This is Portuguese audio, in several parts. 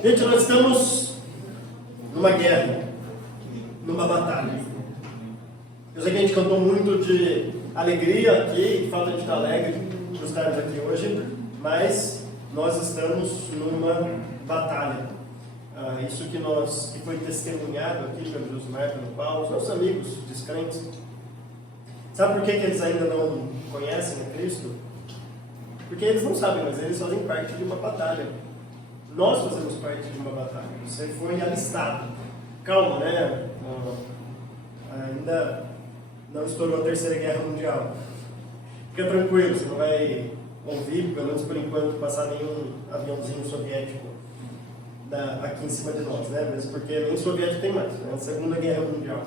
Gente, nós estamos numa guerra, numa batalha. Eu sei que a gente cantou muito de alegria aqui, de fato a gente está alegre por estarmos aqui hoje, mas nós estamos numa batalha. Isso que foi testemunhado aqui pelo Josimar, pelo Paulo, os nossos amigos descrentes. Sabe por que eles ainda não conhecem a Cristo? Porque eles não sabem, mas eles fazem parte de uma batalha. Nós fazemos parte de uma batalha. Você foi alistado. Calma, né? Ainda não estourou a Terceira Guerra Mundial. Fica tranquilo, você não vai ouvir, pelo menos por enquanto, passar nenhum aviãozinho soviético aqui em cima de nós, né? Mesmo porque nem soviético tem mais, né? Segunda Guerra Mundial.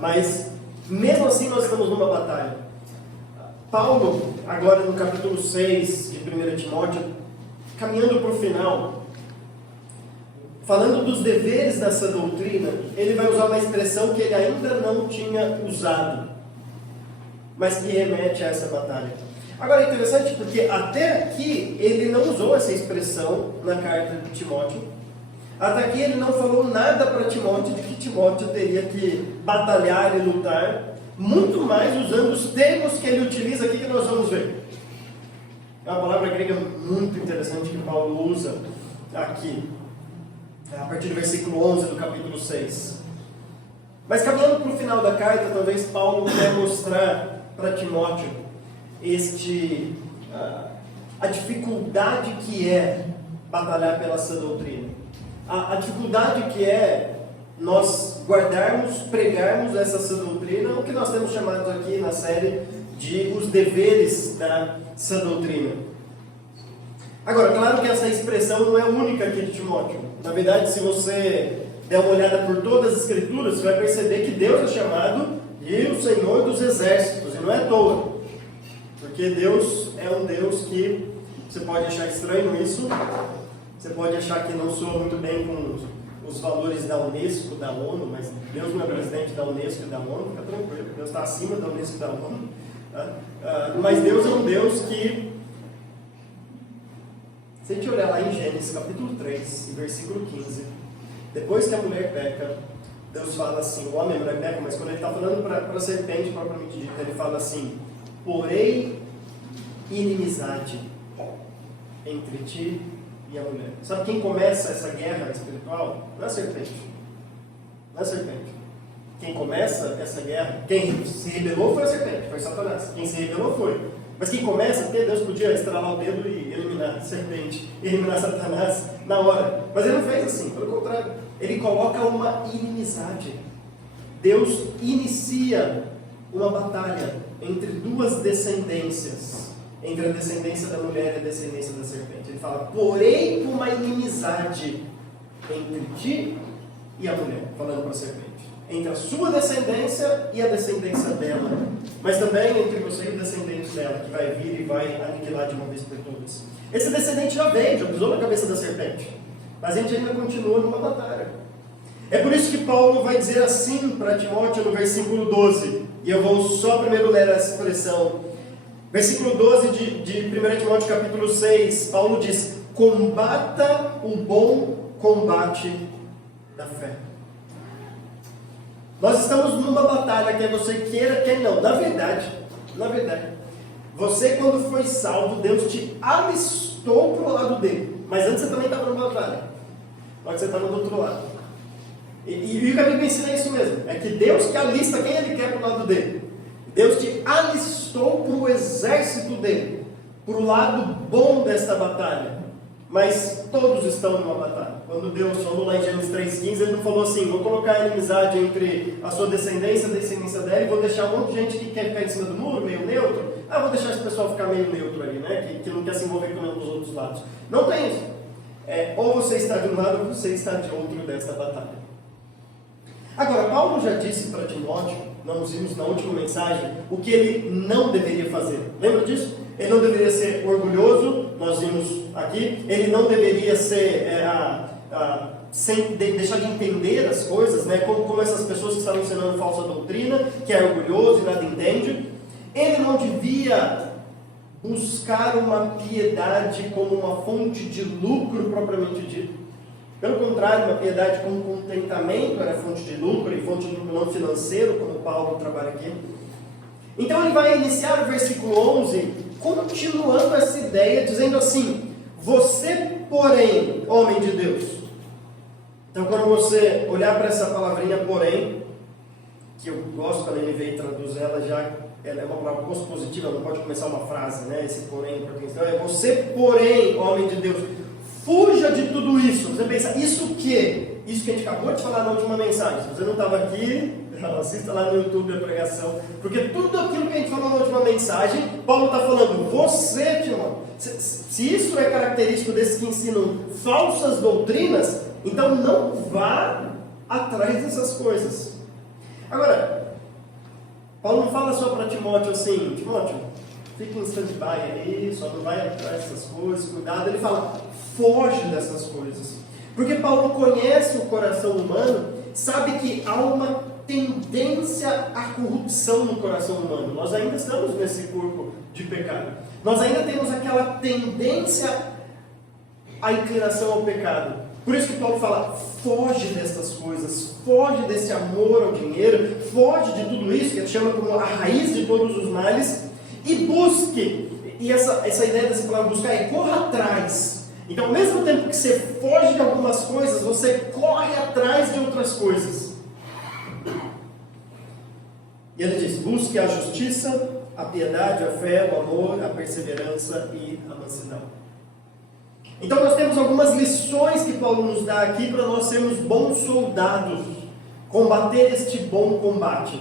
Mas, mesmo assim, nós estamos numa batalha. Paulo, agora no capítulo 6 de 1 Timóteo, caminhando para o final, falando dos deveres dessa doutrina, ele vai usar uma expressão que ele ainda não tinha usado, mas que remete a essa batalha. Agora é interessante porque até aqui ele não usou essa expressão na carta de Timóteo. Até aqui ele não falou nada para Timóteo de que Timóteo teria que batalhar e lutar, muito mais usando os termos que ele utiliza aqui que nós vamos ver. É uma palavra grega muito interessante que Paulo usa aqui, a partir do versículo 11 do capítulo 6. Mas caminhando para o final da carta, talvez Paulo quer mostrar para Timóteo a dificuldade que é batalhar pela sã doutrina. A dificuldade que é nós guardarmos, pregarmos essa sã doutrina, o que nós temos chamado aqui na série de os deveres da sã doutrina. Agora, claro que essa expressão não é única aqui de Timóteo. Na verdade, se você der uma olhada por todas as escrituras, você vai perceber que Deus é chamado de o Senhor dos Exércitos, e não é à toa. Porque Deus é um Deus que você pode achar estranho isso, você pode achar que não soa muito bem com os valores da Unesco, da ONU, mas Deus não é presidente da Unesco e da ONU, fica tranquilo, Deus está acima da Unesco e da ONU. Mas Deus é um Deus que, se a gente olhar lá em Gênesis capítulo 3, versículo 15, depois que a mulher peca, Deus fala assim, o homem e a mulher peca, mas quando ele está falando para a serpente propriamente dita, ele fala assim, porém inimizade entre ti e a mulher. Sabe quem começa essa guerra espiritual? Não é a serpente. Não é a serpente. Quem começa essa guerra, quem se rebelou foi a serpente, foi Satanás. Quem se rebelou foi. Mas quem começa, porque Deus podia estralar o dedo e eliminar a serpente, eliminar Satanás na hora. Mas ele não fez assim, pelo contrário. Ele coloca uma inimizade. Deus inicia uma batalha entre duas descendências, entre a descendência da mulher e a descendência da serpente. Ele fala, porém uma inimizade entre ti e a mulher, falando para a serpente. Entre a sua descendência e a descendência dela, mas também entre você e o descendente dela, que vai vir e vai aniquilar de uma vez por todas. Esse descendente já veio, já pisou na cabeça da serpente, mas a gente ainda continua numa batalha. É por isso que Paulo vai dizer assim para Timóteo no versículo 12, e eu vou só primeiro ler essa expressão. Versículo 12 de 1 Timóteo capítulo 6, Paulo diz, combata o bom combate da fé. Nós estamos numa batalha, quer você queira, quer não. Na verdade, você quando foi salvo, Deus te alistou para o lado dele. Mas antes você também estava numa batalha. Agora você estava do outro lado. E o que a Bíblia ensina é isso mesmo. É que Deus que alista quem Ele quer para o lado dele. Deus te alistou para o exército dele. Para o lado bom desta batalha. Mas todos estão numa batalha. Quando Deus falou lá em Gênesis 3,15, Ele não falou assim, vou colocar a inimizade entre a sua descendência e a descendência dela, e vou deixar um monte de gente que quer ficar em cima do muro, meio neutro. Vou deixar esse pessoal ficar meio neutro ali, né? Que não quer se envolver com nenhum dos outros lados. Não tem isso. Ou você está de um lado, ou você está de outro desta batalha. Agora, Paulo já disse para Timóteo, nós vimos na última mensagem, o que ele não deveria fazer. Lembra disso? Ele não deveria ser orgulhoso, nós vimos aqui. Ele não deveria ser, sem deixar de entender as coisas, né? Como essas pessoas que estavam ensinando falsa doutrina, que é orgulhoso e nada entende. Ele não devia buscar uma piedade como uma fonte de lucro propriamente dito. Pelo contrário, uma piedade com contentamento era fonte de lucro, e fonte de lucro não financeiro, como Paulo trabalha aqui. Então ele vai iniciar o versículo 11, continuando essa ideia, dizendo assim: você, porém, homem de Deus. Então quando você olhar para essa palavrinha porém, que eu gosto quando a NVI traduz ela, já ela é uma palavra positiva, não pode começar uma frase, né? Esse porém, porque então é você, porém, homem de Deus, fuja de tudo isso. Você pensa, isso o quê? Isso que a gente acabou de falar na última mensagem. Se você não estava aqui, assista lá no YouTube a pregação, porque tudo aquilo que a gente falou na última mensagem, Paulo está falando, você, Timóteo, se isso é característico desses que ensinam falsas doutrinas, então não vá atrás dessas coisas. Agora, Paulo não fala só para Timóteo assim, Timóteo, fica em stand-by aí, só não vai atrás dessas coisas, cuidado. Ele fala, foge dessas coisas. Porque Paulo conhece o coração humano, sabe que há uma tendência à corrupção no coração humano. Nós ainda estamos nesse corpo de pecado. Nós ainda temos aquela tendência à inclinação ao pecado. Por isso que Paulo fala, foge dessas coisas, foge desse amor ao dinheiro, foge de tudo isso, que ele chama como a raiz de todos os males, e busque. E essa ideia dessa palavra buscar é corra atrás. Então, ao mesmo tempo que você foge de algumas coisas, você corre atrás de outras coisas. E ele diz, busque a justiça, a piedade, a fé, o amor, a perseverança e a mansidão. Então nós temos algumas lições que Paulo nos dá aqui para nós sermos bons soldados, combater este bom combate.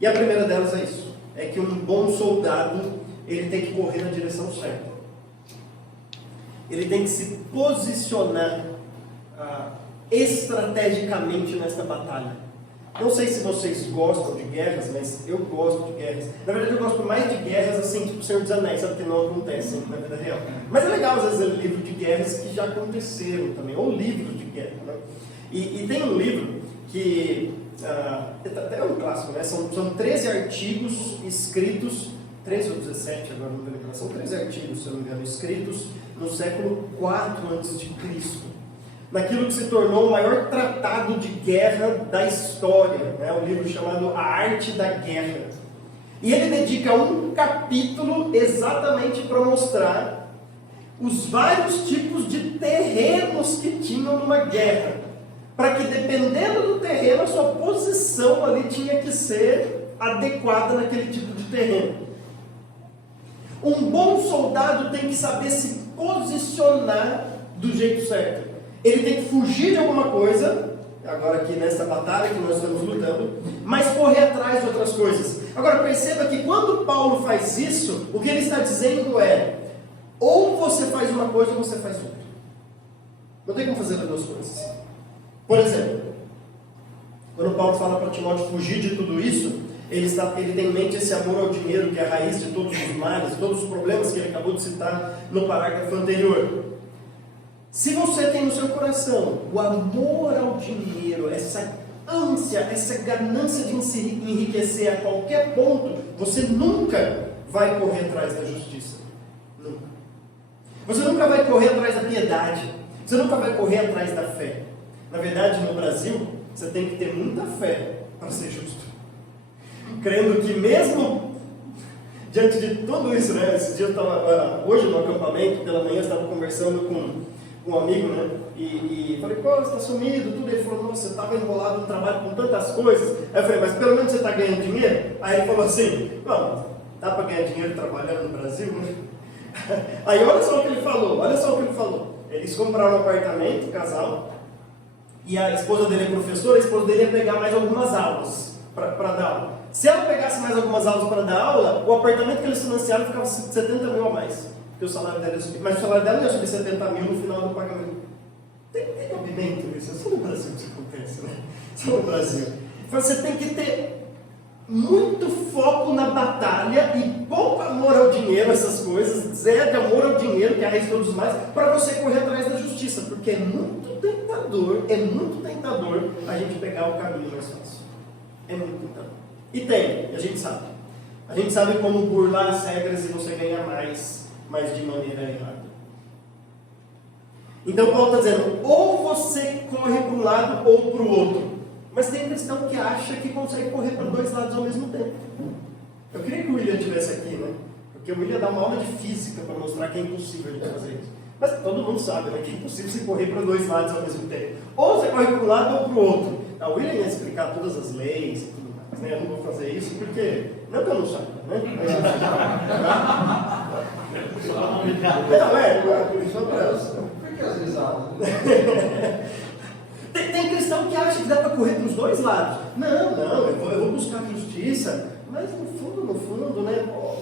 E a primeira delas é isso, é que um bom soldado, ele tem que correr na direção certa. Ele tem que se posicionar estrategicamente nesta batalha. Não sei se vocês gostam de guerras, mas eu gosto de guerras. Na verdade, eu gosto mais de guerras assim, tipo Senhor dos Anéis, sabe, que não acontecem na vida real. Mas é legal, às vezes, ler livro de guerras que já aconteceram também, ou livros de guerra, né? E tem um livro que é um clássico, né? São 13 artigos escritos, 13 ou 17, agora não me lembro, são 13 artigos, se eu não me engano, escritos no século IV a.C., naquilo que se tornou o maior tratado de guerra da história, né? Um livro chamado A Arte da Guerra. E ele dedica um capítulo exatamente para mostrar os vários tipos de terrenos que tinham numa guerra, para que, dependendo do terreno, a sua posição ali tinha que ser adequada naquele tipo de terreno. Um bom soldado tem que saber se posicionar do jeito certo. Ele tem que fugir de alguma coisa, agora aqui nessa batalha que nós estamos lutando, mas correr atrás de outras coisas. Agora perceba que quando Paulo faz isso, o que ele está dizendo é, ou você faz uma coisa ou você faz outra. Não tem como fazer as duas coisas. Por exemplo, quando Paulo fala para Timóteo fugir de tudo isso, ele tem em mente esse amor ao dinheiro, que é a raiz de todos os males, todos os problemas que ele acabou de citar no parágrafo anterior. Se você tem no seu coração o amor ao dinheiro, essa ânsia, essa ganância de se enriquecer a qualquer ponto, você nunca vai correr atrás da justiça. Nunca. Você nunca vai correr atrás da piedade. Você nunca vai correr atrás da fé. Na verdade, no Brasil, você tem que ter muita fé para ser justo. Crendo que mesmo diante de tudo isso, né? Esse dia eu estava, hoje no acampamento, pela manhã, eu estava conversando com um amigo, né? E falei, pô, você está sumido, tudo. Ele falou, nossa, você estava enrolado no trabalho com tantas coisas. Aí eu falei, mas pelo menos você está ganhando dinheiro? Aí ele falou assim, não, dá para ganhar dinheiro trabalhando no Brasil, né? Aí olha só o que ele falou, Eles compraram um apartamento, casal, e a esposa dele é professora, a esposa dele ia pegar mais algumas aulas para dar aula. Se ela pegasse mais algumas aulas para dar aula, o apartamento que eles financiaram ficava 70 mil a mais. Porque o salário dela ia subir. Mas o salário dela ia subir 70 mil no final do pagamento. Tem cabimento isso? É só no Brasil que isso acontece, né? Só no Brasil. Então você tem que ter muito foco na batalha e pouco amor ao dinheiro, essas coisas, zero de amor ao dinheiro, que é a raiz de todos os males, para você correr atrás da justiça. Porque é muito tentador a gente pegar o caminho mais fácil. É muito tentador. E tem, a gente sabe. A gente sabe como burlar as regras e você ganhar mais, mas de maneira errada. Então Paulo está dizendo, ou você corre para um lado ou para o outro. Mas tem cristão que acha que consegue correr para dois lados ao mesmo tempo. Eu queria que o William estivesse aqui, né? Porque o William dá uma aula de física para mostrar que é impossível de fazer isso. Mas todo mundo sabe, né? Que é impossível você correr para dois lados ao mesmo tempo. Ou você corre para um lado ou para o outro. O William ia explicar todas as leis e tudo mais, né? Eu não vou fazer isso porque... Não que eu não saiba, né? Por que às vezes Tem cristão que acha que dá para correr para os dois lados. Não, eu vou buscar justiça. Mas no fundo, né? Pô,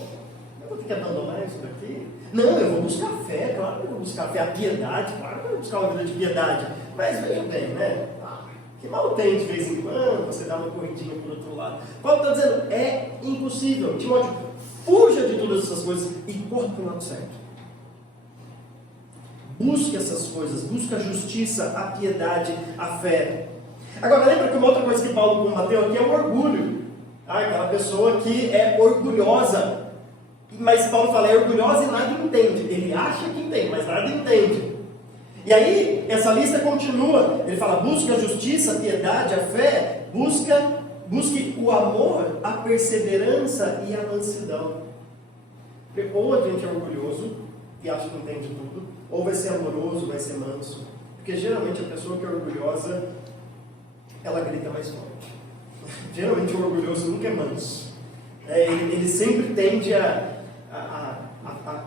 eu vou ter que abandonar isso daqui? Não, eu vou buscar fé, claro que eu vou buscar fé. A piedade, claro que eu vou buscar uma vida de piedade. Mas veja bem, né? Que mal tem de vez em quando você dá uma corridinha para o outro lado. Paulo está dizendo, é impossível. Timóteo, fuja de todas essas coisas e corra para o lado certo. Busque essas coisas, busque a justiça, a piedade, a fé. Agora lembra que uma outra coisa que Paulo combateu aqui é o orgulho. Aquela pessoa que é orgulhosa. Mas Paulo fala, é orgulhosa e nada entende. Ele acha que entende, mas nada entende. E aí, essa lista continua. Ele fala, busque a justiça, a piedade, a fé. Busque o amor, a perseverança e a mansidão. Ou a gente é orgulhoso e acha que entende tudo, ou vai ser amoroso, vai ser manso. Porque geralmente a pessoa que é orgulhosa, ela grita mais forte. Geralmente o orgulhoso nunca é manso. Ele sempre tende a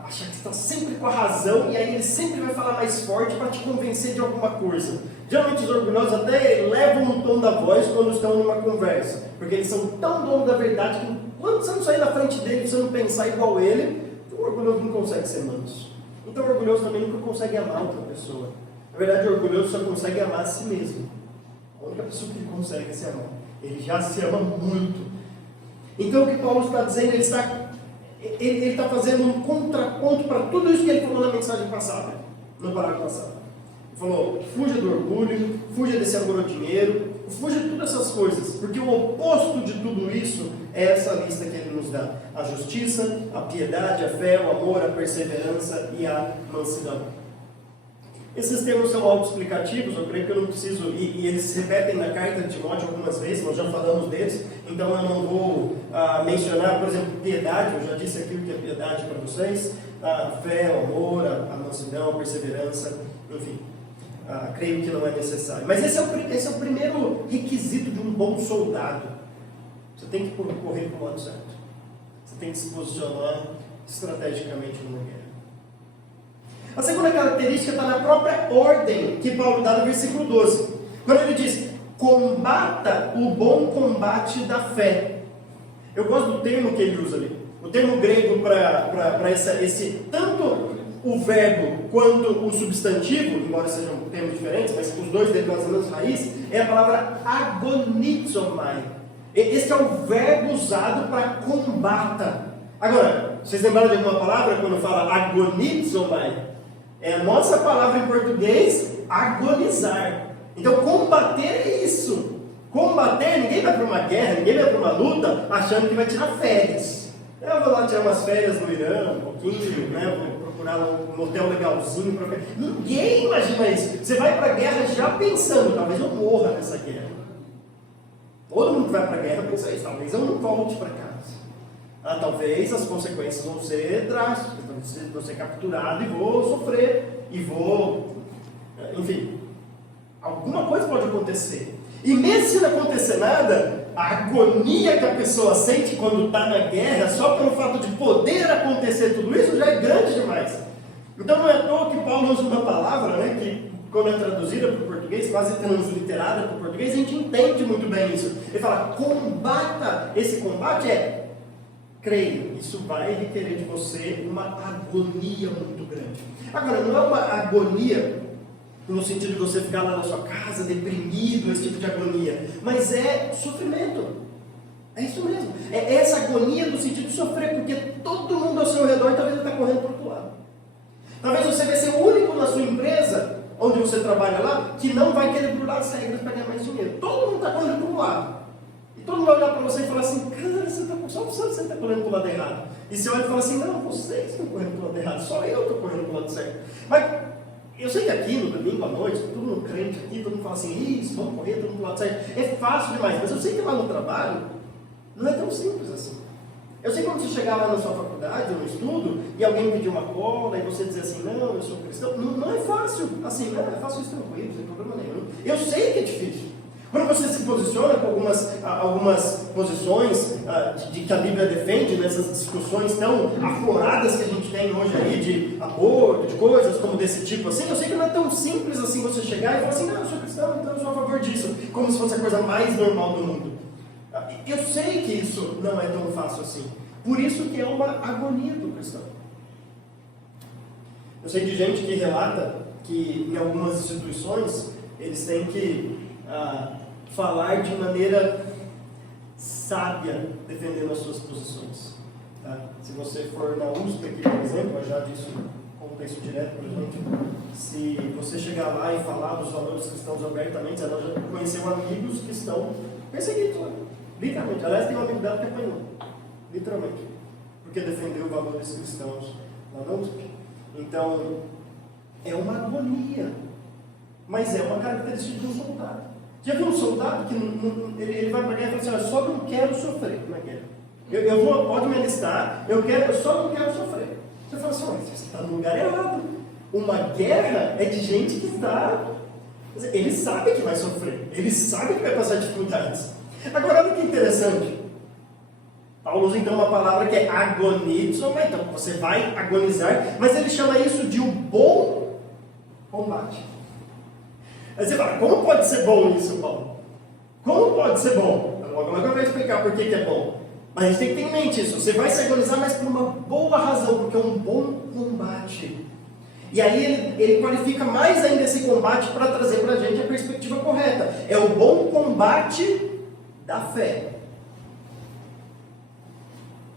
achar que está sempre com a razão, e aí ele sempre vai falar mais forte para te convencer de alguma coisa. Geralmente os orgulhosos até levam um tom da voz quando estão numa conversa, porque eles são tão donos da verdade que quando você não sair da frente dele, você não pensar igual ele, o orgulhoso não consegue ser manso. Então o orgulhoso também nunca consegue amar outra pessoa. Na verdade, o orgulhoso só consegue amar a si mesmo. A única pessoa que ele consegue se amar. Ele já se ama muito. Então o que Paulo está dizendo, ele está fazendo um contraponto para tudo isso que ele falou na mensagem passada, no parágrafo passado. Ele falou, fuja do orgulho, fuja desse amor ao dinheiro, fuja de todas essas coisas, porque o oposto de tudo isso é essa lista que ele nos dá. A justiça, a piedade, a fé, o amor, a perseverança e a mansidão. Esses termos são autoexplicativos, eu creio que eu não preciso, e eles se repetem na carta de Timóteo algumas vezes, nós já falamos deles, então eu não vou mencionar, por exemplo, piedade, eu já disse aqui o que é piedade para vocês, a fé, o amor, a mansidão, a perseverança, enfim, creio que não é necessário. Mas esse é o primeiro requisito de um bom soldado. Você tem que correr para o lado certo, você tem que se posicionar estrategicamente numa guerra. A segunda característica está na própria ordem que Paulo dá no versículo 12. Quando ele diz, combata o bom combate da fé. Eu gosto do termo que ele usa ali. O termo grego para esse, tanto o verbo quanto o substantivo, embora sejam termos diferentes, mas os dois dentro das mesmas raízes, é a palavra agonizomai. Esse é o verbo usado para combata. Agora, vocês lembraram de alguma palavra quando fala agonizomai? É a nossa palavra em português, agonizar. Então, combater é isso. Combater, ninguém vai para uma guerra, ninguém vai para uma luta achando que vai tirar férias. Eu vou lá tirar umas férias no Irã, um pouquinho, né? Vou procurar um hotel legalzinho. Ninguém imagina isso. Você vai para a guerra já pensando, talvez eu morra nessa guerra. Todo mundo que vai para a guerra pensa isso, talvez eu não volte para casa. Talvez as consequências vão ser drásticas, vou ser capturado e vou sofrer, enfim, alguma coisa pode acontecer. E mesmo se não acontecer nada, a agonia que a pessoa sente quando está na guerra, só pelo fato de poder acontecer tudo isso, já é grande demais. Então não é à toa que Paulo usa uma palavra, né, que quando é traduzida para o português, quase transliterada para o português, a gente entende muito bem isso. Ele fala, combata, esse combate creio, isso vai requerer de você uma agonia muito grande. Agora, não é uma agonia no sentido de você ficar lá na sua casa deprimido, esse tipo de agonia, mas é sofrimento. É isso mesmo. É essa agonia no sentido de sofrer, porque todo mundo ao seu redor talvez está correndo para o outro lado. Talvez você vai ser o único na sua empresa, onde você trabalha lá, que não vai querer burlar as regras para ganhar mais dinheiro. Todo mundo está correndo para o lado. Todo mundo vai olhar para você e falar assim, cara, só você está correndo para o lado errado. E você olha e fala assim, não, vocês estão correndo para o lado errado, só eu estou correndo para o lado certo. Mas Eu sei que aqui no domingo à noite, todo mundo crente aqui, todo mundo fala assim, isso, vamos correr, todo mundo lá certo. É fácil demais, mas eu sei que lá no trabalho não é tão simples assim. Eu sei que quando você chegar lá na sua faculdade, no estudo, e alguém pedir uma cola, e você dizer assim, não, eu sou cristão, não é fácil, assim, não é fácil isso tranquilo, sem problema nenhum. Eu sei que é difícil. Quando você se posiciona com algumas posições de que a Bíblia defende, nessas discussões tão afloradas que a gente tem hoje aí, de aborto, de coisas como desse tipo assim, eu sei que não é tão simples assim você chegar e falar assim, não, eu sou cristão, então eu sou a favor disso, como se fosse a coisa mais normal do mundo. Eu sei que isso não é tão fácil assim. Por isso que é uma agonia do cristão. Eu sei de gente que relata que em algumas instituições eles têm que falar de maneira sábia, defendendo as suas posições. Tá? Se você for na USP aqui, por exemplo, eu já disse contei isso direto para a gente, se você chegar lá e falar dos valores cristãos abertamente, ela já conheceu amigos que estão perseguidos lá. Literalmente. Aliás, tem um amigo dela que apanhou. Literalmente. Porque defendeu valores cristãos lá na USP. Então, é uma agonia. Mas é uma característica de um soldado. Já viu um soldado que ele vai para a guerra e fala assim, só não quero sofrer na guerra. Pode me alistar, eu só não quero sofrer. Você fala assim, você está no lugar errado. Uma guerra é de gente que está... Ele sabe que vai sofrer. Ele sabe que vai passar dificuldades. Agora, olha que interessante. Paulo usa então uma palavra que é agonizo, então você vai agonizar, mas ele chama isso de um bom combate. Aí você fala, como pode ser bom isso, Paulo? Como pode ser bom? Logo eu vou explicar por que é bom. Mas a gente tem que ter em mente isso. Você vai se agonizar, mas por uma boa razão, porque é um bom combate. E aí ele qualifica mais ainda esse combate para trazer para a gente a perspectiva correta. É o bom combate da fé.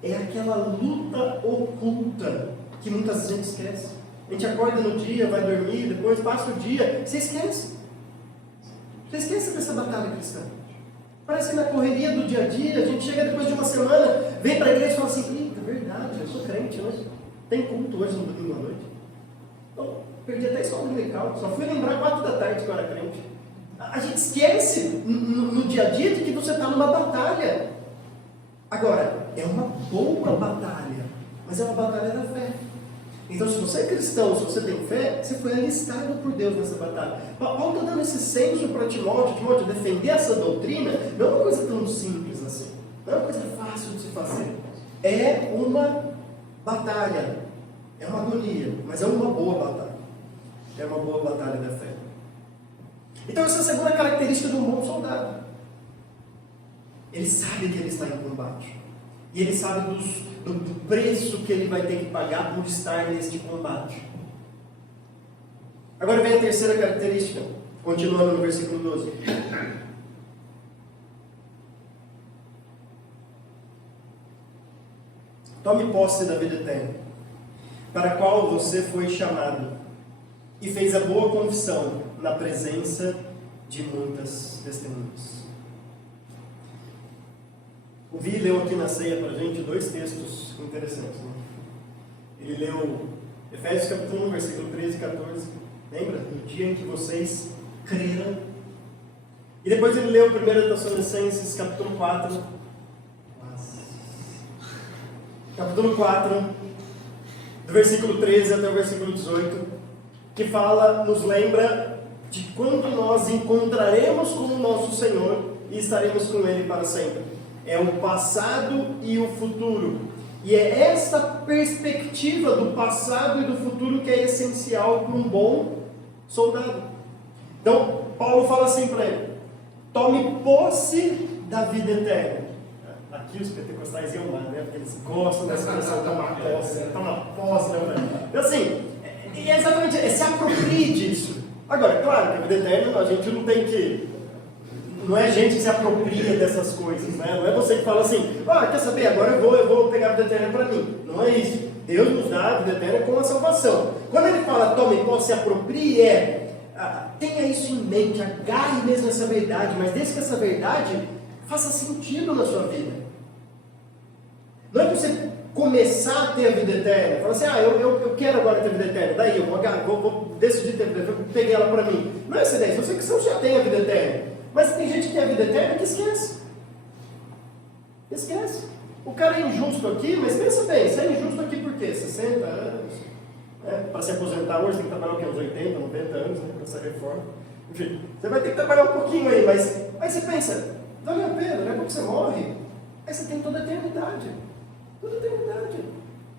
É aquela luta oculta que muitas vezes esquece. A gente acorda no dia, vai dormir, depois passa o dia, você esquece. Você esquece dessa batalha cristã. Parece que na correria do dia a dia, a gente chega depois de uma semana, vem para a igreja e fala assim, eita, verdade, eu sou crente, mas tem culto hoje no domingo à noite. Então, perdi até a escola dominical, só fui lembrar 4 da tarde que eu era crente. A gente esquece no dia a dia de que você está numa batalha. Agora, é uma boa batalha, mas é uma batalha da fé. Então, se você é cristão, se você tem fé, você foi alistado por Deus nessa batalha. Paulo está dando esse senso para Timóteo, defender essa doutrina não é uma coisa tão simples assim. Não é uma coisa fácil de se fazer. É uma batalha. É uma agonia, mas é uma boa batalha. É uma boa batalha da fé. Então, essa é a segunda característica de um bom soldado. Ele sabe que ele está em combate. E ele sabe do preço que ele vai ter que pagar por estar neste combate. Agora vem a terceira característica, continuando no versículo 12. Tome posse da vida eterna, para a qual você foi chamado, e fez a boa confissão na presença de muitas testemunhas. O Vi leu aqui na ceia para a gente 2 textos interessantes. Né? Ele leu Efésios capítulo 1, versículo 13 e 14. Lembra? No dia em que vocês creram. E depois ele leu 1 Tessalonicenses capítulo 4. Capítulo 4, do versículo 13 até o versículo 18. Que nos lembra de quando nós encontraremos com o nosso Senhor e estaremos com Ele para sempre. É o passado e o futuro. E é essa perspectiva do passado e do futuro que é essencial para um bom soldado. Então, Paulo fala assim para ele: tome posse da vida eterna. Aqui os pentecostais iam lá, né? Porque eles gostam dessa expressão, tomar posse, né? Então, assim, é exatamente, se aproprie disso. Agora, claro que a vida eterna a gente não tem que... Não é gente que se apropria dessas coisas, né? Não é você que fala assim, quer saber, agora eu vou pegar a vida eterna para mim. Não é isso. Deus nos dá a vida eterna com a salvação. Quando ele fala, tome posse, se aproprie, tenha isso em mente, agarre mesmo essa verdade, mas desde que essa verdade faça sentido na sua vida. Não é para você começar a ter a vida eterna, fala assim, eu quero agora ter a vida eterna, daí eu vou decidi ter vida eterna, eu peguei ela para mim. Não é essa ideia, se você que você já tem a vida eterna. Mas tem gente que tem a vida eterna que esquece. Esquece. O cara é injusto aqui, mas pensa bem, você é injusto aqui por quê? 60 anos? Para se aposentar hoje tem que trabalhar o quê? Uns 80, 90 anos, né? Para essa reforma. Enfim, você vai ter que trabalhar um pouquinho aí, mas aí você pensa, vale a pena, né? Quando você morre, aí você tem toda a eternidade. Toda a eternidade.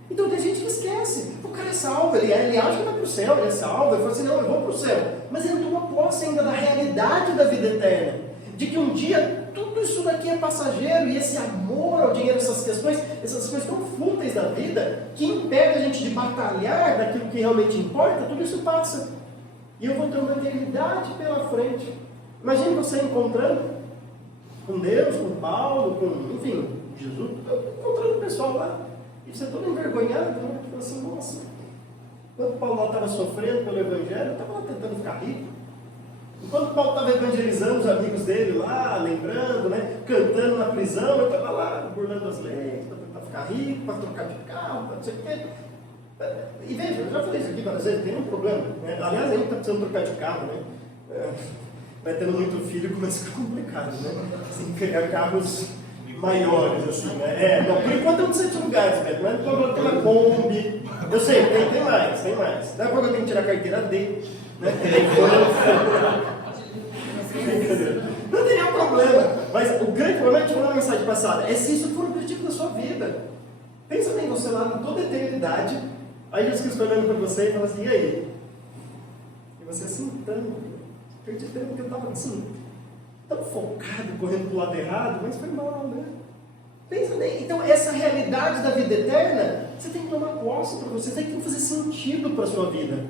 Então tem gente que esquece. O cara é salvo, ele acha que vai para o céu, ele é salvo, ele fala assim, não, eu vou para o céu. Mas ele não toma posse ainda da realidade da vida eterna. De que um dia tudo isso daqui é passageiro e esse amor ao dinheiro, essas coisas tão fúteis da vida, que impede a gente de batalhar daquilo que realmente importa, tudo isso passa. E eu vou ter uma eternidade pela frente. Imagine você encontrando com Deus, com Paulo, com, enfim, Jesus, encontrando o pessoal lá. E você todo envergonhado, né? Falando assim, nossa, enquanto Paulo estava sofrendo pelo Evangelho, eu estava lá tentando ficar rico. Enquanto Paulo estava evangelizando os amigos dele lá, lembrando, né? Cantando na prisão, eu estava lá burlando as leis, para tentar ficar rico, para trocar de carro, para não sei o quê. E veja, eu já falei isso aqui várias vezes, não tem nenhum problema. Né? Aliás, a gente está precisando trocar de carro, né? Vai tendo muito filho, começa a ficar complicado, né? Assim, pegar carros maiores, assim, né? Não, por enquanto eu não sei de lugares, né? Mas agora tem uma Kombi. Eu sei, tem mais. Daqui a pouco eu tenho que tirar a carteira D, né? Não tem nenhum problema. Mas o grande problema, que eu falei na mensagem passada, é se isso for o objetivo da sua vida. Pensa bem, você lá em toda a eternidade, aí Jesus Cristo olhando para você e fala assim, e aí? E você assim, acreditando que eu estava assim, tão focado, correndo para o lado errado, mas foi mal, né? Pensa bem, então essa realidade da vida eterna, você tem que tomar posse para você, tem que fazer sentido para a sua vida.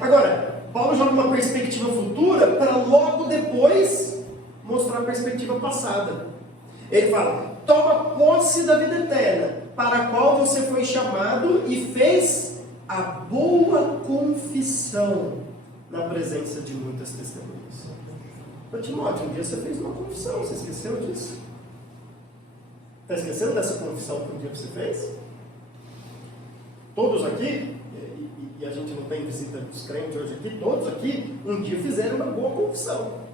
Agora, Paulo joga uma perspectiva futura para logo depois mostrar a perspectiva passada. Ele fala, toma posse da vida eterna, para a qual você foi chamado e fez a boa confissão na presença de muitas testemunhas. Ô Timóteo, um dia você fez uma confissão, você esqueceu disso? Está esquecendo dessa confissão que um dia você fez? Todos aqui, e a gente não tem visita dos crentes hoje aqui, todos aqui um dia fizeram uma boa confissão.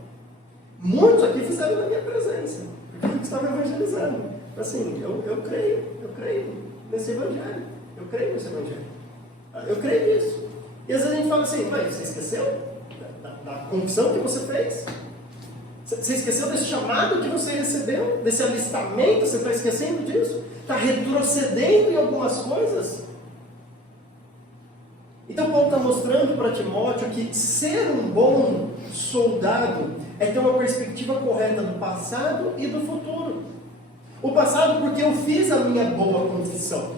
Muitos aqui fizeram na minha presença, porque eu estava evangelizando. Assim, eu creio nesse evangelho, eu creio nisso. E às vezes a gente fala assim, mas você esqueceu da confissão que você fez? Você esqueceu desse chamado que você recebeu? Desse alistamento? Você está esquecendo disso? Está retrocedendo em algumas coisas? Então Paulo está mostrando para Timóteo que ser um bom soldado é ter uma perspectiva correta do passado e do futuro. O passado porque eu fiz a minha boa confissão.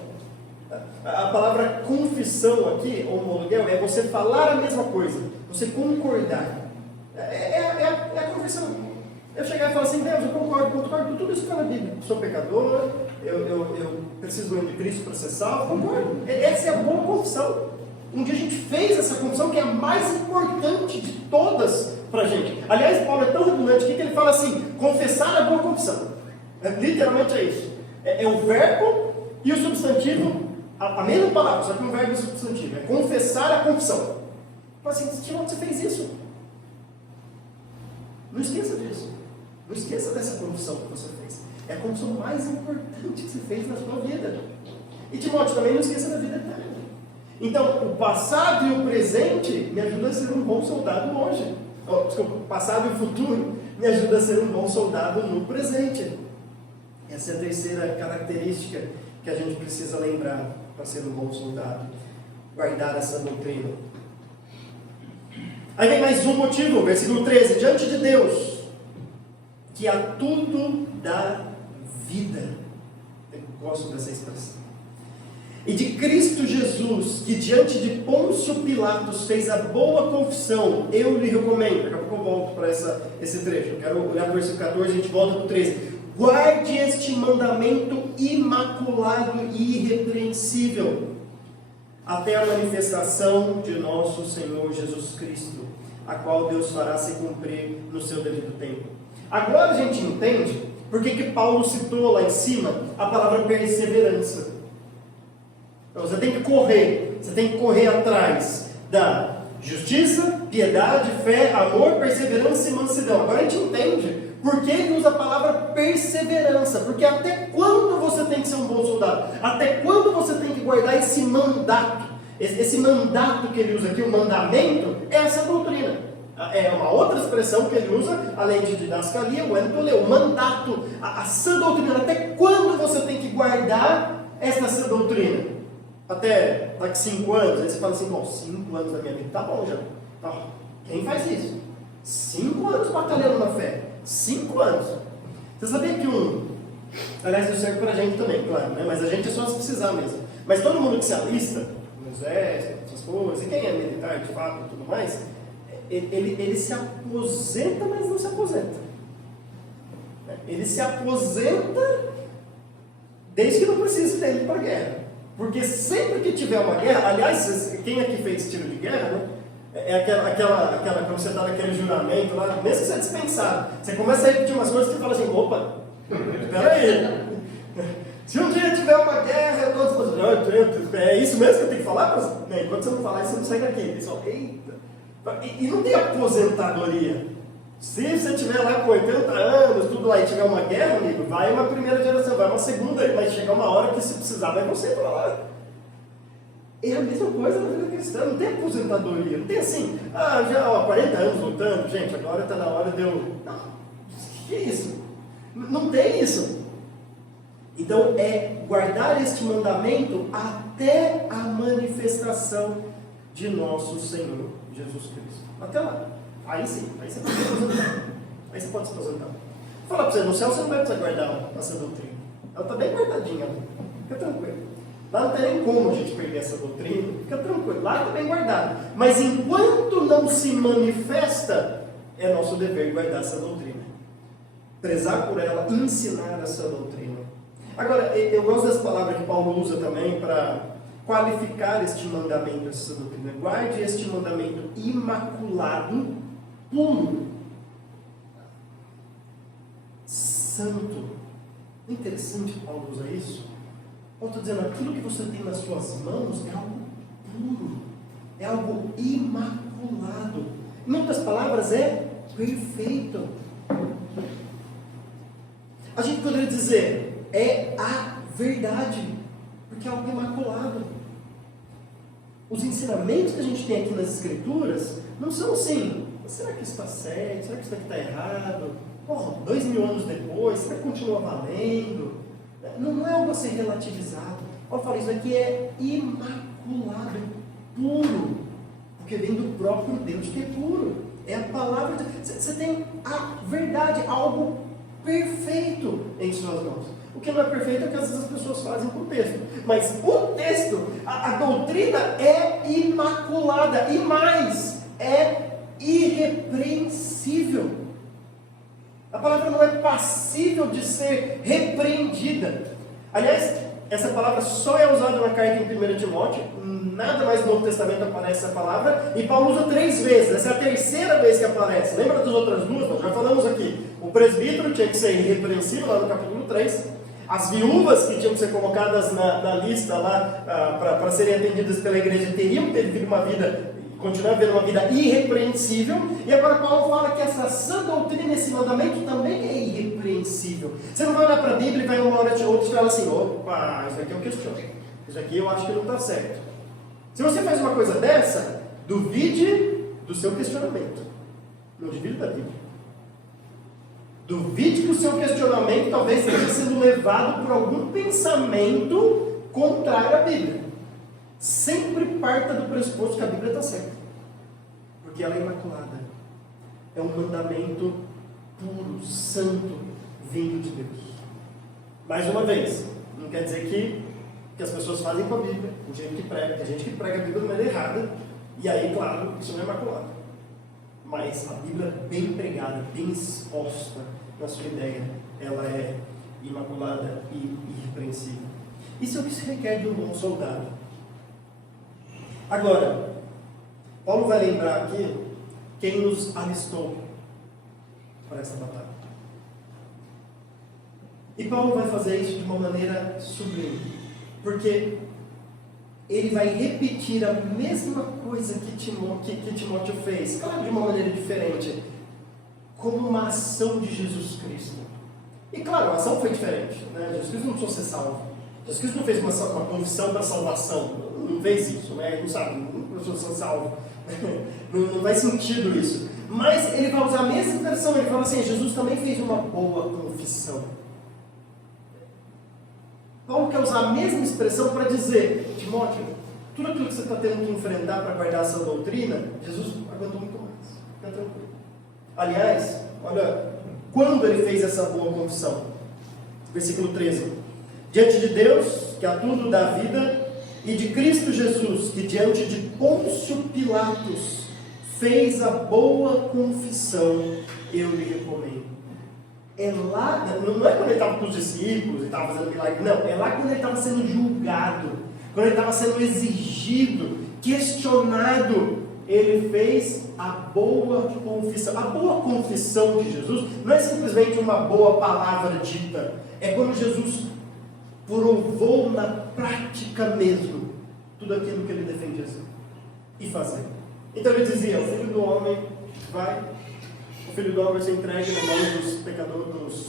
A palavra confissão aqui, homologuel, é você falar a mesma coisa, você concordar. É a confissão. Eu chegar e falar assim, Deus, eu concordo com tudo isso que está na Bíblia. Sou pecador, eu preciso de Cristo para ser salvo, concordo. Essa é a boa confissão. Um dia a gente fez essa confissão que é a mais importante de todas para a gente. Aliás, Paulo é tão redundante aqui que ele fala assim, confessar a boa confissão. Literalmente é isso. É o verbo e o substantivo, a mesma palavra, só que um verbo e um substantivo. É confessar a confissão. Fala assim, Timóteo, você fez isso? Não esqueça disso. Não esqueça dessa confissão que você fez. É a confissão mais importante que você fez na sua vida. E Timóteo, também não esqueça da vida eterna. Então, o passado e o presente me ajudam a ser um bom soldado hoje. Desculpa, o passado e o futuro me ajudam a ser um bom soldado no presente. Essa é a terceira característica que a gente precisa lembrar para ser um bom soldado. Guardar essa doutrina. Aí vem mais um motivo, versículo 13. Diante de Deus, que a tudo dá vida. Eu gosto dessa expressão. E de Cristo Jesus, que diante de Pôncio Pilatos fez a boa confissão, eu lhe recomendo. Daqui a pouco eu volto para esse trecho. Eu quero olhar para o versículo 14 e a gente volta para o 13. Guarde este mandamento imaculado e irrepreensível, até a manifestação de nosso Senhor Jesus Cristo, a qual Deus fará se cumprir no seu devido tempo. Agora a gente entende por que Paulo citou lá em cima a palavra perseverança. Então você tem que correr atrás justiça, piedade, fé, amor, perseverança e mansidão. Agora a gente entende por que ele usa a palavra perseverança. Porque até quando você tem que ser um bom soldado? Até quando você tem que guardar esse mandato? Esse mandato que ele usa aqui, o mandamento, é essa doutrina. É uma outra expressão que ele usa, além de didascalia, o Wellington leu, o mandato, a sã doutrina. Até quando você tem que guardar essa sã doutrina? Até daqui 5 anos, aí você fala assim, bom, 5 anos da minha vida, tá bom já. Não, quem faz isso? 5 anos batalhando na fé. 5 anos. Você sabia que aliás, isso serve pra gente também, claro, né? Mas a gente é só se precisar mesmo. Mas todo mundo que se alista, no exército, essas coisas, e quem é militar de fato e tudo mais, ele se aposenta, mas não se aposenta. Ele se aposenta desde que não precise dele para a guerra. Porque sempre que tiver uma guerra, aliás, quem aqui fez tiro de guerra, né? É aquela quando você está naquele juramento lá, mesmo que você é dispensado, você começa a repetir umas coisas que você fala assim, opa, peraí, se um dia tiver uma guerra, eu estou disposto, é isso mesmo que eu tenho que falar? Mas, enquanto você não falar isso, você não sai daqui. Ele só, eita, e não tem aposentadoria. Se você estiver lá com 80 anos, tudo lá, e tiver uma guerra, amigo, vai uma primeira geração, vai uma segunda, vai chegar uma hora que se precisar, vai você para lá. É a mesma coisa na vida cristã, não tem aposentadoria, não tem assim, já 40 anos lutando, gente, agora está na hora de eu... Não, que é isso? Não tem isso. Então é guardar este mandamento até a manifestação de nosso Senhor Jesus Cristo. Até lá. Aí sim, aí você pode se aposentar. Aí você pode se aposentar. Vou falar para você, no céu você não vai precisar guardar essa doutrina. Ela está bem guardadinha, fica tranquilo. Lá não tem nem como a gente perder essa doutrina, fica tranquilo, lá está bem guardado. Mas enquanto não se manifesta, é nosso dever guardar essa doutrina. Prezar por ela, ensinar essa doutrina. Agora, eu gosto dessa palavra que Paulo usa também para qualificar este mandamento, essa doutrina. Guarde este mandamento imaculado, puro, santo. É interessante que Paulo usa isso. Paulo está dizendo, aquilo que você tem nas suas mãos é algo puro, é algo imaculado. Em outras palavras, é perfeito. A gente poderia dizer, é a verdade, porque é algo imaculado. Os ensinamentos que a gente tem aqui nas Escrituras não são assim, será que isso está certo? Será que isso aqui está errado? 2000 anos depois, será que continua valendo? Não é algo a ser relativizado. Paulo fala, isso aqui é imaculado, puro, porque vem do próprio Deus que é puro. É a palavra de Deus. Você tem a verdade, algo perfeito em suas mãos. O que não é perfeito é o que às vezes as pessoas fazem com o texto. Mas o texto, a doutrina é imaculada e mais, é irrepreensível. A palavra não é passível de ser repreendida. Aliás, essa palavra só é usada na carta em 1 Timóteo, nada mais no Novo Testamento aparece essa palavra, e Paulo usa 3 vezes, essa é a terceira vez que aparece. Lembra das outras 2? Nós já falamos aqui. O presbítero tinha que ser irrepreensível, lá no capítulo 3. As viúvas que tinham que ser colocadas na lista lá para serem atendidas pela igreja teriam que ter vivido uma vida, continuar vivendo uma vida irrepreensível. E agora Paulo fala que essa sã doutrina, esse mandamento também é irrepreensível. Você não vai olhar para a Bíblia e vai uma hora de outra e fala assim, opa, isso aqui eu questiono, isso aqui eu acho que não está certo. Se você faz uma coisa dessa, duvide do seu questionamento, não duvide da Bíblia. Duvide que o seu questionamento talvez esteja sendo levado por algum pensamento contrário à Bíblia. Sempre parta do pressuposto que a Bíblia está certa, porque ela é imaculada. É um mandamento puro, santo, vindo de Deus. Mais uma vez, não quer dizer que as pessoas fazem com a Bíblia, o jeito que prega, tem gente que prega a Bíblia de maneira errada, e aí, claro, isso não é imaculado. Mas a Bíblia bem pregada, bem exposta na sua ideia, ela é imaculada e irrepreensível. Isso é o que se requer de um bom soldado. Agora, Paulo vai lembrar aqui quem nos alistou para essa batalha. E Paulo vai fazer isso de uma maneira sublime, porque ele vai repetir a mesma coisa que Timóteo fez, claro, de uma maneira diferente, como uma ação de Jesus Cristo. E claro, a ação foi diferente, né? Jesus Cristo não precisou ser salvo. Jesus Cristo não fez uma confissão para salvação, não fez isso, né? Não sabe, não precisou ser salvo. Não faz sentido isso. Mas ele vai usar a mesma expressão, ele fala assim, Jesus também fez uma boa confissão. Paulo quer usar a mesma expressão para dizer, Timóteo, tudo aquilo que você está tendo que enfrentar para guardar essa doutrina, Jesus aguentou muito mais. Fica tranquilo. Aliás, olha, quando ele fez essa boa confissão? Versículo 13. Diante de Deus, que a tudo dá vida, e de Cristo Jesus, que diante de Pôncio Pilatos fez a boa confissão, eu lhe recomendo. É lá, não é quando ele estava com os discípulos e estava fazendo milagre, não, é lá quando ele estava sendo julgado, quando ele estava sendo exigido, questionado, ele fez a boa confissão. A boa confissão de Jesus não é simplesmente uma boa palavra dita, é quando Jesus provou na prática mesmo tudo aquilo que ele defendia ser e fazer. Então ele dizia, o Filho do Homem o Filho do Homem vai ser entregue na mão dos pecadores,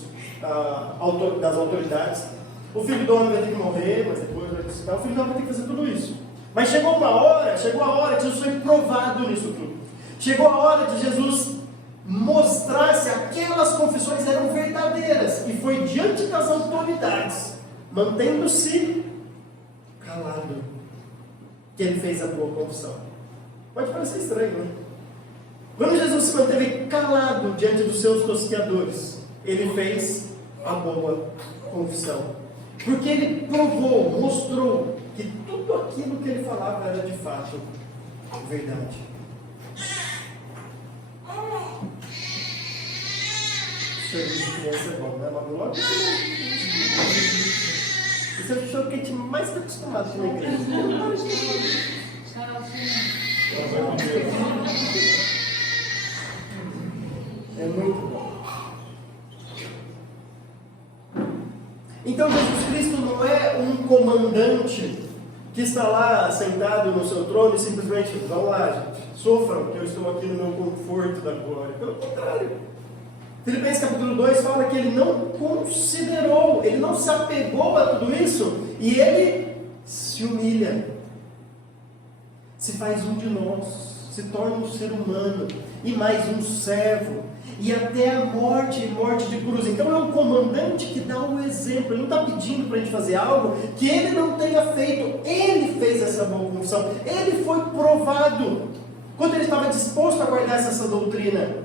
das autoridades. O Filho do Homem vai ter que morrer, mas depois vai ressuscitar. O Filho do Homem vai ter que fazer tudo isso. Mas chegou a hora que Jesus foi provado nisso tudo. Chegou a hora de Jesus mostrar se aquelas confissões eram verdadeiras. E foi diante das autoridades, mantendo-se calado, que ele fez a boa confissão. Pode parecer estranho, né? Quando Jesus se manteve calado diante dos seus tosqueadores, ele fez a boa confissão. Porque ele provou, mostrou que tudo aquilo que ele falava era de fato verdade. Serviço de criança é bom, né? Mas logo esse é o show que a gente mais está acostumado na igreja. É muito bom. Então Jesus Cristo não é um comandante que está lá sentado no seu trono e simplesmente, vamos lá, gente, sofram, que eu estou aqui no meu conforto da glória. Pelo contrário. Filipenses capítulo 2 fala que ele não considerou, ele não se apegou a tudo isso, e ele se humilha, se faz um de nós, se torna um ser humano, e mais um servo, e até a morte de cruz. Então é um comandante que dá um exemplo, ele não está pedindo para a gente fazer algo que ele não tenha feito, ele fez essa boa confissão, ele foi provado, quando ele estava disposto a guardar essa doutrina.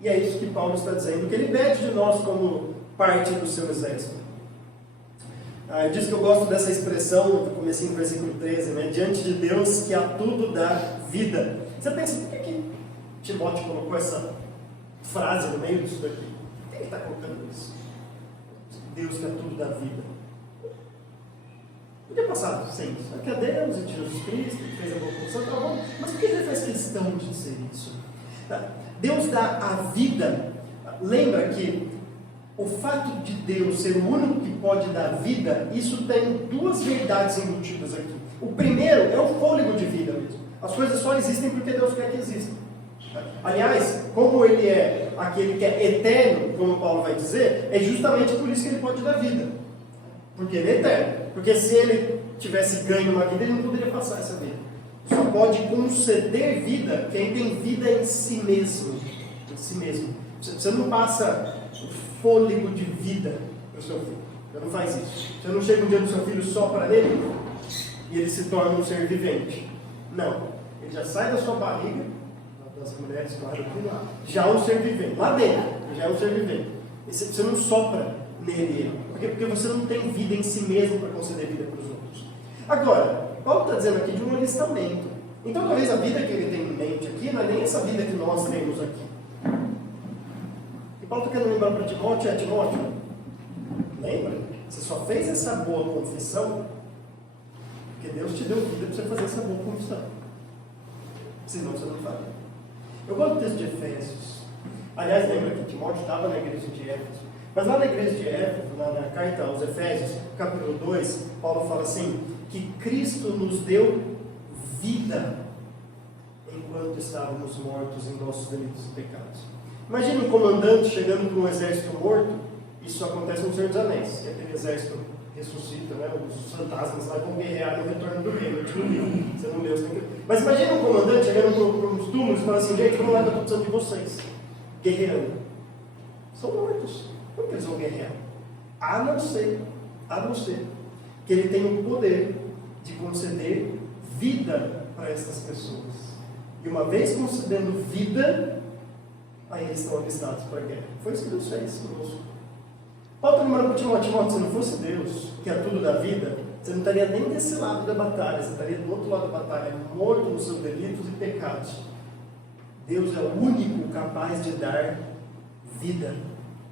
E é isso que Paulo está dizendo, que ele pede de nós como parte do seu exército. Eu disse que eu gosto dessa expressão, do comecinho do versículo 13, né? Diante de Deus que a tudo dá vida. Você pensa, por que Timóteo colocou essa frase no meio disso daqui? Por que ele está colocando isso? Deus que a tudo dá vida. Podia passar sem isso. Aqui é Deus e Jesus Cristo, que fez a boa confissão, tá bom. Mas por que ele faz questão de dizer isso? Deus dá a vida. Lembra que o fato de Deus ser o único que pode dar vida, isso tem duas verdades embutidas aqui. O primeiro é o fôlego de vida mesmo. As coisas só existem porque Deus quer que existam. Aliás, como ele é aquele que é eterno, como Paulo vai dizer, é justamente por isso que ele pode dar vida. Porque ele é eterno. Porque se ele tivesse ganho uma vida, ele não poderia passar essa vida. Só pode conceder vida quem tem vida em si mesmo. Em si mesmo. Você não passa fôlego de vida para o seu filho. Você não faz isso. Você não chega um dia no seu filho só para ele e ele se torna um ser vivente. Não. Ele já sai da sua barriga, das mulheres, claro, já é um ser vivente. Lá dentro, já é um ser vivente. E você não sopra nele. Porque você não tem vida em si mesmo para conceder vida para os outros. Agora, Paulo está dizendo aqui de um alistamento. Então, talvez a vida que ele tem em mente aqui não é nem essa vida que nós temos aqui. E Paulo está querendo lembrar para Timóteo, lembra? Você só fez essa boa confissão porque Deus te deu vida para você fazer essa boa confissão. Senão você não faria. Eu gosto do texto de Efésios. Aliás, lembra que Timóteo estava na igreja de Éfeso. Mas lá na igreja de Éfeso, lá na carta aos Efésios, capítulo 2, Paulo fala assim, que Cristo nos deu vida enquanto estávamos mortos em nossos delitos e pecados. Imagina um comandante chegando para um exército morto. Isso acontece no Senhor dos Anéis, que aquele exército ressuscita, né? Os fantasmas lá vão guerrear no retorno do reino. Você não leu, você tem que... Mas imagina um comandante chegando para os túmulos e falando assim, gente, vamos lá que eu estou precisando de vocês. Guerreando. São mortos. Como que eles vão guerrear? A não ser que ele tenha o poder de conceder vida para essas pessoas. E uma vez concedendo vida, aí eles estão avistados para a guerra. Foi isso que Deus fez conosco. Paulo está lembrando para Timóteo, se não fosse Deus, que é tudo da vida, você não estaria nem desse lado da batalha, você estaria do outro lado da batalha, morto nos seus delitos e pecados. Deus é o único capaz de dar vida,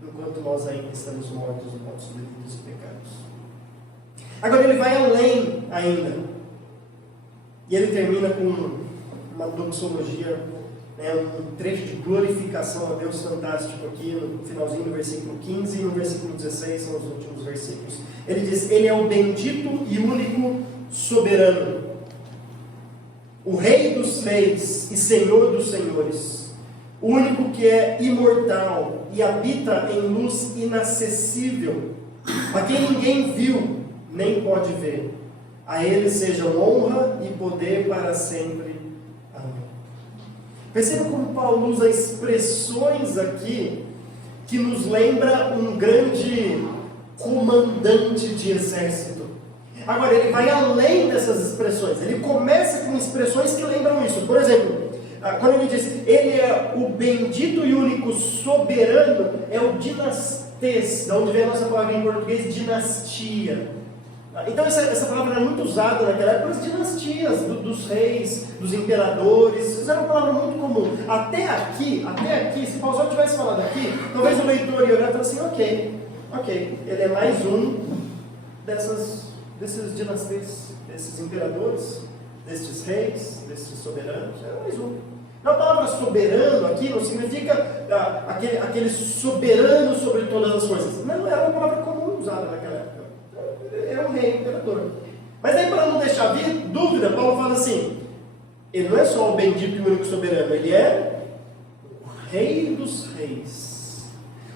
enquanto nós ainda estamos mortos nos nossos delitos e pecados. Agora ele vai além ainda. E ele termina com uma doxologia, um trecho de glorificação a Deus fantástico aqui no finalzinho do versículo 15 e no versículo 16, são os últimos versículos. Ele diz, ele é o bendito e único soberano, o Rei dos reis e Senhor dos senhores, o único que é imortal e habita em luz inacessível, a quem ninguém viu nem pode ver. A ele sejam honra e poder para sempre. Amém. Perceba como Paulo usa expressões aqui que nos lembra um grande comandante de exército. Agora, ele vai além dessas expressões. Ele começa com expressões que lembram isso. Por exemplo, quando ele diz, ele é o bendito e único soberano, é o dinastes, da onde vem a nossa palavra em português, dinastia. Então essa palavra era muito usada naquela época pelas dinastias, dos reis, dos imperadores. Isso era uma palavra muito comum. Até aqui, se Paulo só tivesse falado aqui, talvez o leitor ia olhar e falar assim, ok, ele é mais um desses dinastias, desses imperadores, destes reis, desses soberanos, é mais um. A palavra soberano aqui não significa aquele soberano sobre todas as coisas. Não, era uma palavra comum usada naquela época. É um rei, imperador. Mas aí, para não deixar vir dúvida, Paulo fala assim, ele não é só o bendito e único soberano, ele é o Rei dos reis,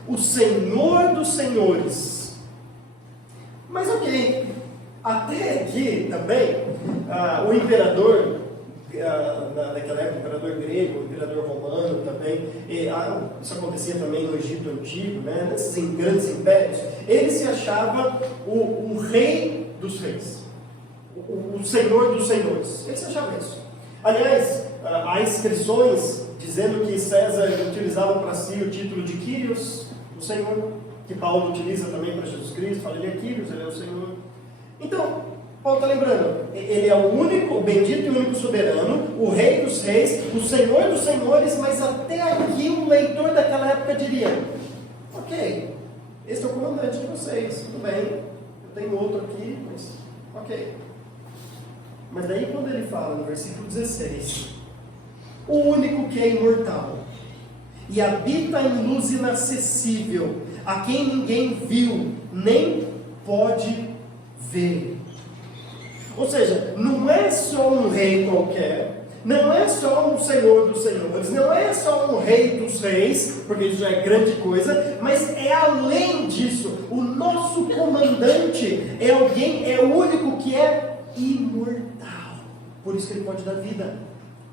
o Senhor dos senhores. Mas ok, até aqui também, o imperador, naquela época, o imperador grego, o imperador romano também, isso acontecia também no Egito Antigo, né, nesses grandes impérios, ele se achava o rei dos reis, o senhor dos senhores, ele se achava isso. Aliás, há inscrições dizendo que César utilizava para si o título de Kyrios, o Senhor, que Paulo utiliza também para Jesus Cristo, fala, ele é Kyrios, ele é o Senhor. Então, Paulo está lembrando, ele é o único, o bendito e único soberano, o Rei dos reis, o Senhor dos senhores, mas até aqui um leitor daquela época diria, ok, esse é o comandante de vocês, tudo bem, eu tenho outro aqui, mas ok. Mas daí quando ele fala no versículo 16, o único que é imortal e habita em luz inacessível, a quem ninguém viu, nem pode ver. Ou seja, não é só um rei qualquer, não é só um senhor dos senhores, não é só um rei dos reis, porque isso já é grande coisa, mas é além disso. O nosso comandante é alguém, é o único que é imortal. Por isso que ele pode dar vida.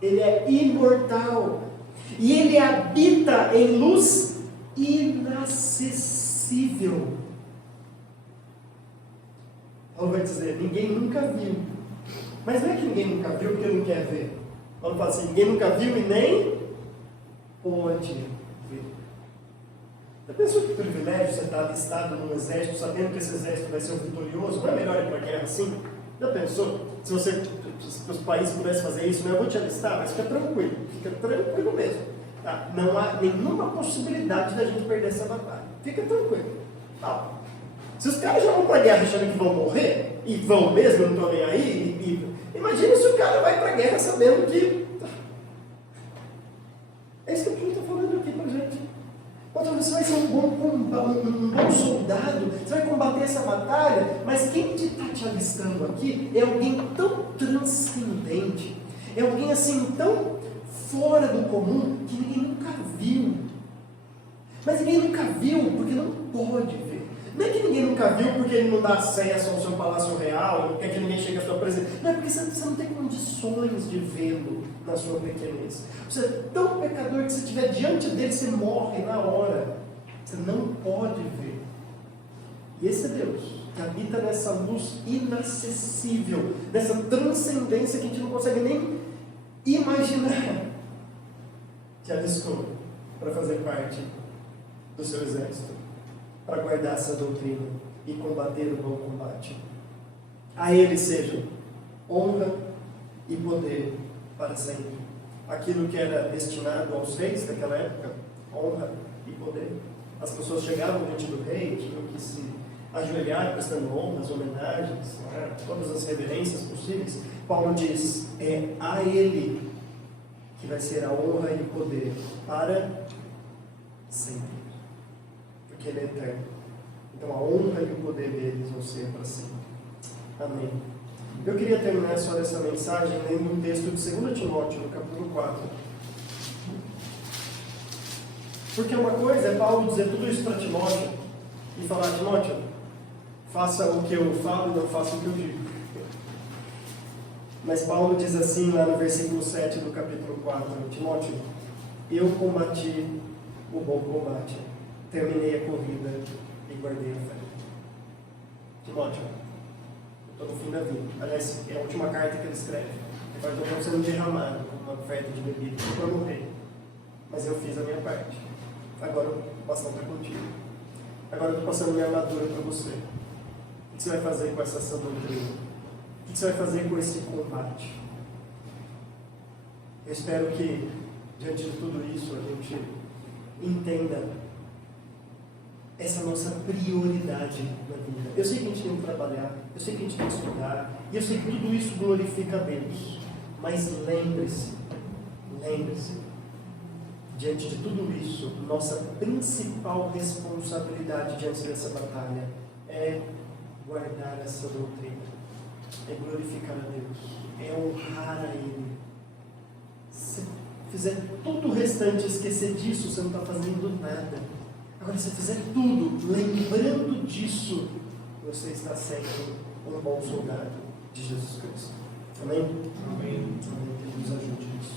Ele é imortal. E ele habita em luz inacessível. Paulo vai dizer, ninguém nunca viu. Mas não é que ninguém nunca viu porque não quer ver. Paulo fala assim, ninguém nunca viu e nem pode ver. Já pensou que privilégio você estar alistado num exército, sabendo que esse exército vai ser um vitorioso? Não é melhor ir para a guerra assim? Já pensou? Se os países pudessem fazer isso, eu vou te alistar, mas fica tranquilo mesmo. Tá? Não há nenhuma possibilidade da gente perder essa batalha. Fica tranquilo. Tá. Se os caras já vão para a guerra achando que vão morrer, e vão mesmo, não estão nem aí, imagina se o cara vai para a guerra sabendo que... É isso que o Paulo está falando aqui para a gente. Outra vez vai ser um um bom soldado, você vai combater essa batalha, mas quem está te alistando aqui é alguém tão transcendente, é alguém assim tão fora do comum que ninguém nunca viu. Mas ninguém nunca viu porque não pode ver. Não é que ninguém nunca viu porque ele não dá acesso ao seu palácio real, não quer que ninguém chegue à sua presença. Não, é porque você não tem condições de vê-lo na sua pequenez. Você é tão pecador que se estiver diante dele, você morre na hora. Você não pode ver. E esse é Deus, que habita nessa luz inacessível, nessa transcendência que a gente não consegue nem imaginar, te alistou para fazer parte do seu exército, para guardar essa doutrina e combater o bom combate. A Ele sejam honra e poder para sempre. Aquilo que era destinado aos reis daquela época, honra e poder. As pessoas chegavam diante do rei, tinham que se ajoelhar, prestando honras, homenagens, todas as reverências possíveis. Paulo diz, é a Ele que vai ser a honra e o poder para sempre. Porque Ele é eterno. Então a honra e o poder deles vão ser para sempre. Amém. Eu queria terminar só essa mensagem lendo um texto de 2 Timóteo, no capítulo 4. Porque uma coisa é Paulo dizer tudo isso para Timóteo e falar, Timóteo, faça o que eu falo e não faça o que eu digo. Mas Paulo diz assim lá no versículo 7 do capítulo 4, Timóteo, eu combati o bom combate, terminei a corrida e guardei a fé. Timóteo, eu estou no fim da vida. Aliás, é a última carta que ele escreve. Ele fala, estou sendo derramado como uma oferta de bebida para morrer. Mas eu fiz a minha parte. Agora o bastão está contigo. Agora eu estou passando minha armadura para você. O que você vai fazer com essa sã doutrina? O que você vai fazer com esse combate? Eu espero que, diante de tudo isso, a gente entenda essa nossa prioridade na vida. Eu sei que a gente tem que trabalhar, eu sei que a gente tem que estudar, e eu sei que tudo isso glorifica a Deus. Mas lembre-se, diante de tudo isso, nossa principal responsabilidade diante dessa batalha é guardar essa doutrina, é glorificar a Deus, é honrar a Ele. Se fizer tudo o restante e esquecer disso, você não está fazendo nada. Agora, se fizer tudo lembrando disso, você está sendo um bom soldado de Jesus Cristo. Amém? Amém. Amém. Que Deus ajude nisso.